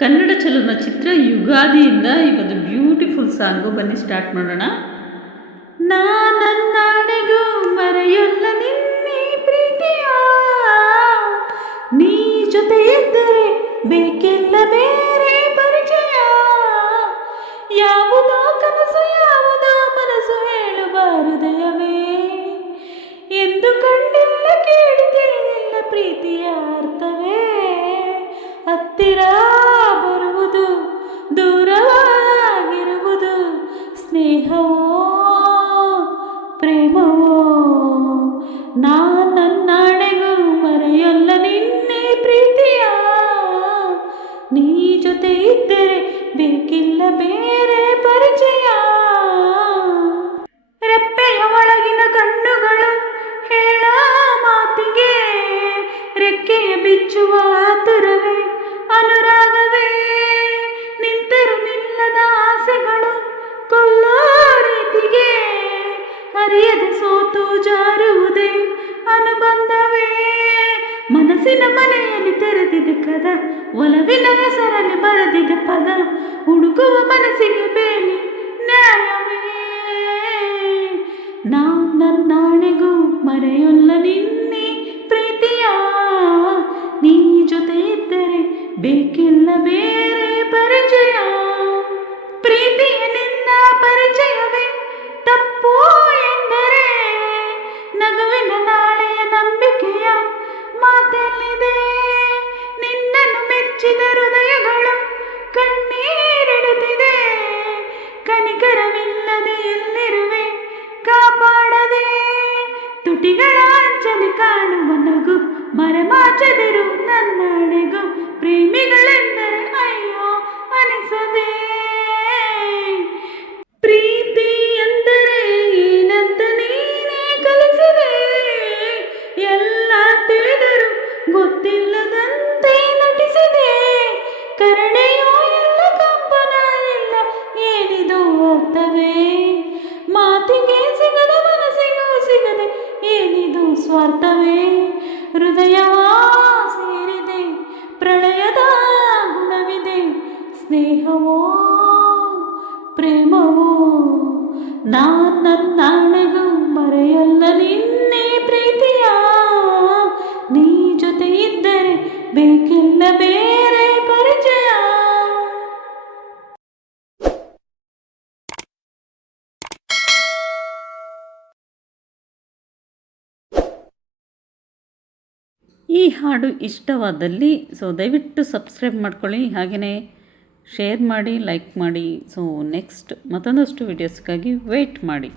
ಕನ್ನಡ ಚಲನಚಿತ್ರ ಯುಗಾದಿಯಿಂದ ಇವತ್ತು beautiful song. ಬನ್ನಿ ಸ್ಟಾರ್ಟ್ ಮಾಡೋಣ. ನನ್ನಡೆಗೂ ಮರೆಯಲ್ಲ ನಿನ್ನೆ ಪ್ರೀತಿಯ, ನೀ ಜೊತೆ ಇದ್ದರೆ ಬೇಕೆಲ್ಲ ಬೇರೆ ಪರಿಚಯ. ಯಾವುದೋ ಕನಸು ಯಾವುದೋ ಮನಸ್ಸು ಹೇಳುವ ಹೃದಯವೇ, ಎಂದು ಕಂಡಿಲ್ಲ ಕೇಳಿ ತಿಳಿದಿಲ್ಲ ಪ್ರೀತಿಯ ಅರ್ಥವೇ. ಹತ್ತಿರ ಬರುವುದು ದೂರವಾಗಿರುವುದು, ಸ್ನೇಹವೋ ಪ್ರೇಮವೋ. ನನ್ನಡೆಗೂ ಮರೆಯಲ್ಲ ನಿನ್ನೆ ಪ್ರೀತಿಯ, ನೀ ಜೊತೆ ಇದ್ದರೆ ಬೇಕಿಲ್ಲ ಬೇರೆ ಪರಿಚಯ. ರೆಪ್ಪೆಯ ಒಳಗಿನ ಕಣ್ಣುಗಳು ಹೇಳ ಮಾತಿಗೆ, ರೆಕ್ಕೆಯ ಬಿಚ್ಚುವ ಆತುರವೇ ಅನುರಾಗವೇ. ನಿಂತರು ನಿಲ್ಲದ ಆಸೆಗಳು ಕೊಲ್ಲೋ ರೀತಿಗೆ, ಅರಿಯದ ಸೋತು ಜಾರುವುದೇ ಅನುಬಂಧವೇ. ಮನಸ್ಸಿನ ಮನೆಯಲ್ಲಿ ತೆರೆದಿದೆ ಕದ, ಒಲವಿನ ಹೆಸರಲ್ಲಿ ಬರೆದಿದೆ ಪದ. ಹುಡುಕುವ ಮನಸ್ಸಿಗೆ ಬೇಲಿ ನ್ಯಾಯವೇ. ನನ್ನಡೆಗೂ ಮರೆಯಲ್ಲ ನಿನ್ನೆ ಪ್ರೀತಿಯ, ನೀ ಜೊತೆ ಇದ್ದರೆ ಬೇಕಿಲ್ಲ ಬೇರೆ ಪರಿಚಯ. ಪ್ರೀತಿಯ ನಿನ್ನ ಪರಿಚಯವೇ ತಪ್ಪು ಎಂದರೆ, ನಗುವಿನ ನಾಳೆಯ ನಂಬಿಕೆಯ ಮಾತೆಲ್ಲಿದೆ. ನಿನ್ನನ್ನು ಮೆಚ್ಚಿದ ಹೃದಯಗಳು ಕಣ್ಣೀರಿಡುತ್ತಿದೆ, ಕನಿಕರವಿಲ್ಲದೆ ಎಲ್ಲಿರುವೆ ಕಾಪಾಡದೆ. ತುಟಿಗಳ ಅಂಚಲಿ ಕಾಣುವ ನಗು ಮರೆಮಾಚದಿರು ನನ್ನಡೆಗೂ, ಪ್ರೇಮಿಗಳೆಂದರೆ ಅಯ್ಯೋ ಅನಿಸದೆ. ಪ್ರೀತಿ ಎಂದರೆ ಏನಂತ ನೀನೇ ಕಲಿಸಿದೆ, ಎಲ್ಲ ತಿಳಿದರು ಗೊತ್ತಿಲ್ಲದಂತೆ ನಟಿಸಿದೆ. ಕರುಣೆಯೋ ಎಲ್ಲ ಕಂಪನ ಇಲ್ಲ ಏನಿದು ಅರ್ಥವೇ. ಮಾತಿಗೆ ಸಿಗದ ಮನಸ್ಸಿಗೂ ಸಿಗದೆ ಏನಿದು ಸ್ವಾರ್ಥವೇ. ಹೃದಯವ ಸೇರಿದೆ ಪ್ರಳಯದ ಗುಣವಿದೆ, ಸ್ನೇಹವೋ ಪ್ರೇಮವೋ. ನನ್ನಡೆಗೂ ಮರೆಯಲ್ಲ ನಿನ್ನೆ ಪ್ರೀತಿಯ, ನೀ ಜೊತೆ ಇದ್ದರೆ ಬೇಕಿಲ್ಲ ಬೇರೆ ಪರಿಚಯ. ಈ ಹಾಡು ಇಷ್ಟವಾದಲ್ಲಿ ದಯವಿಟ್ಟು ಸಬ್ಸ್ಕ್ರೈಬ್ ಮಾಡ್ಕೊಳ್ಳಿ, ಹಾಗೆಯೇ ಶೇರ್ ಮಾಡಿ, ಲೈಕ್ ಮಾಡಿ. ನೆಕ್ಸ್ಟ್ ಮತ್ತೊಂದಷ್ಟು ವೀಡಿಯೋಸ್ಗಾಗಿ ವೆಯ್ಟ್ ಮಾಡಿ.